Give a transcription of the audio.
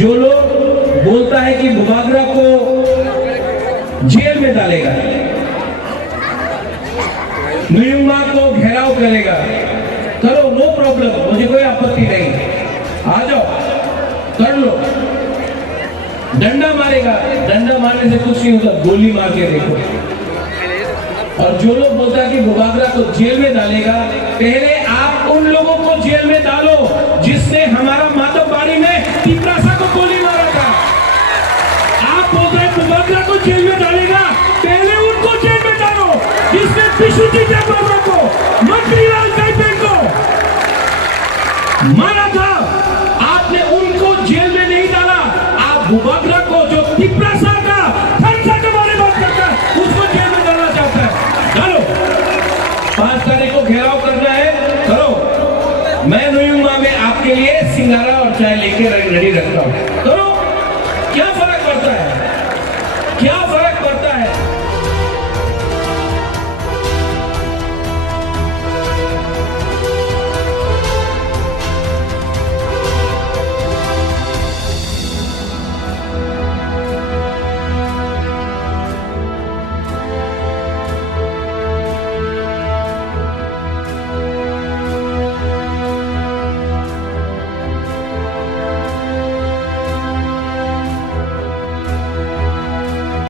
जो लोग बोलता है कि बुबागरा को जेल में डालेगा, नुयुमा को घेराव करेगा, करो, नो प्रॉब्लम, मुझे कोई आपत्ति नहीं, आ जाओ, कर लो। डंडा मारेगा, डंडा मारने से कुछ नहीं होता, गोली मार के देखो। और जो लोग बोलता है कि बुबागरा को जेल में डालेगा, पहले आप उन लोगों को जेल में डालो जिसने हमारा माधवबाड़ी में तिपरासा को गोली मारा था। आप बोल रहे बुबागरा को जेल में डालेगा, पहले उनको जेल में डालो जिसने विशुद्धि देववर्मा को, मंत्रीलाल कैप्टन को मारा था। आपने उनको जेल में नहीं डाला, आप बुबागरा को, जो तिपरासा का खर्चा के बारे में बात करता है, उसको जेल में डालना चाहता है। डालो, 5 तारीख को घेराव करना है, करो। मैं नुयुमा में आपके लिए सिंगारा और चाय लेके रेडी रखता हूँ।